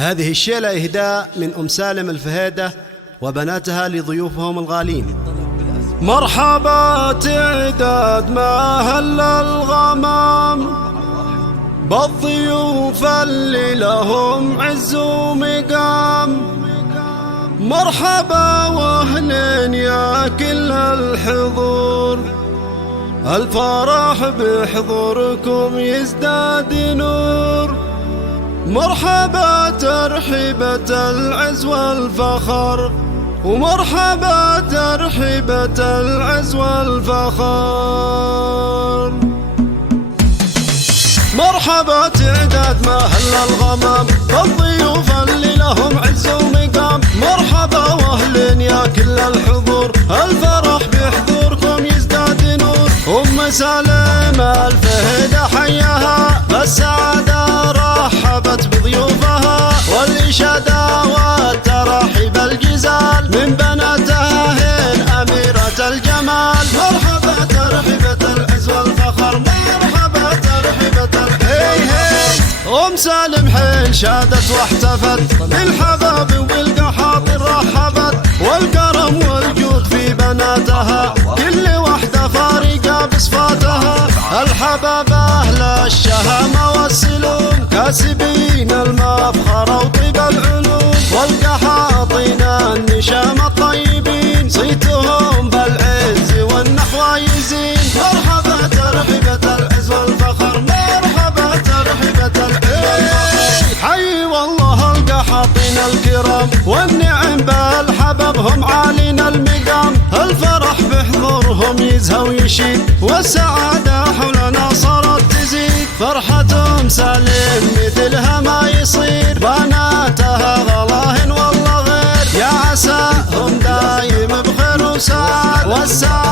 هذه الشيلة إهداء من أم سالم الفهيدة وبناتها لضيوفهم الغالين. مرحبا تعداد ما هل الغمام بالضيوف اللي لهم عز ومقام. مرحبا واهلين يا كل الحضور، الفرح بحضوركم يزداد نور. مرحبا ترحيبة العز والفخر، ومرحبا ترحيبة العز والفخر. مرحبا تعداد ما هل الغمام بالضيوف اللي لهم عز ومقام. مرحبا واهلين يا كل الحضور، الفرح بحضوركم يزداد نور. أم سالم الفهيدة حياها بالسعادة رحبت بضيوفها، والإشادة والترحيب الجزال من بناتها هين أميرة الجمال. مرحبا ترحيبة العز والفخر، مرحبا ترحيبة أم سالم حين شادت واحتفت بالحباب وبالقحاطر رحبت، والكرم والجود في بناتها كل وحدة فارقة بصفاتها. الحباب أهل الشهامة والسلوم كاسبين المفخر وطيب العلوم، والقحاطين النشام الطيبين صيتهم بالعز والنحو يزين. مرحبا ترحيبة العز والفخر، مرحبا ترحيبة العز. حي والله القحاطين الكرام والنعم بالحباب هم عالين المقام. الفرح بحضورهم يزهى ويشيد، والسعادة حولنا صارت تزيد. فرحة أم سالم مثلها ما يصير، بناتها غلاهن والله غير، يا عساهم دايم بخير وسعاد والسعادة